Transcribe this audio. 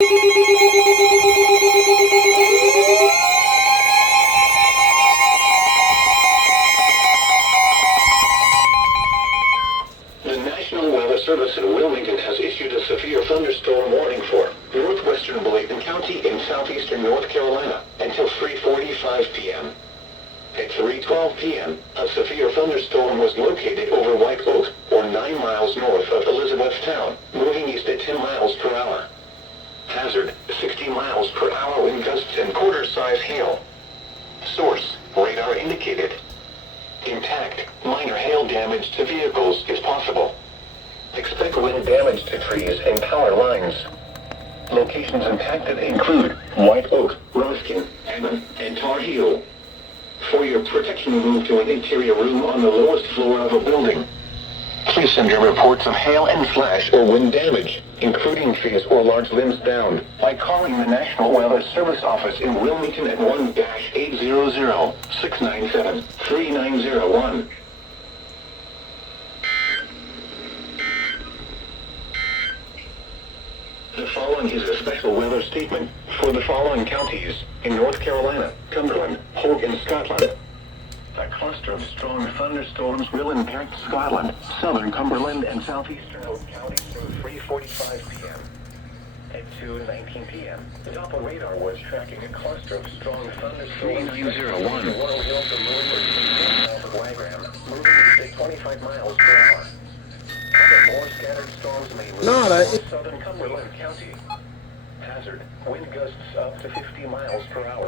The National Weather Service in Wilmington has issued a severe thunderstorm warning for northwestern Bladen County in southeastern North Carolina until 3:45 p.m. At 3:12 p.m., a severe thunderstorm was located over White Oak, or 9 miles north of Elizabethtown, moving east at 10 miles per hour. Hazard, 60 miles per hour wind gusts and quarter-size hail. Source, radar indicated. Intact, minor hail damage to vehicles is possible. Expect wind damage to trees and power lines. Locations impacted include White Oak, Ruskin, Hammond, and Tar Heel. For your protection, move to an interior room on the lowest floor of a building. Please send your reports of hail and slash or wind damage, including trees or large limbs down, by calling the National Weather Service office in Wilmington at 1-800-697-3901. The following is a special weather statement for the following counties in North Carolina, Cumberland, Hogue, and Scotland. A cluster of strong thunderstorms will impact Scotland, southern Cumberland, and southeastern Hogue counties through 3:45 p.m. At 2:19 p.m., the Doppler radar was tracking a cluster of strong thunderstorms. 3901. Laurel Hill to Louisburg, south of Wagram, moving east at 25 miles per hour. Other more scattered storms may move southern Cumberland County. Hazard, wind gusts up to 50 miles per hour.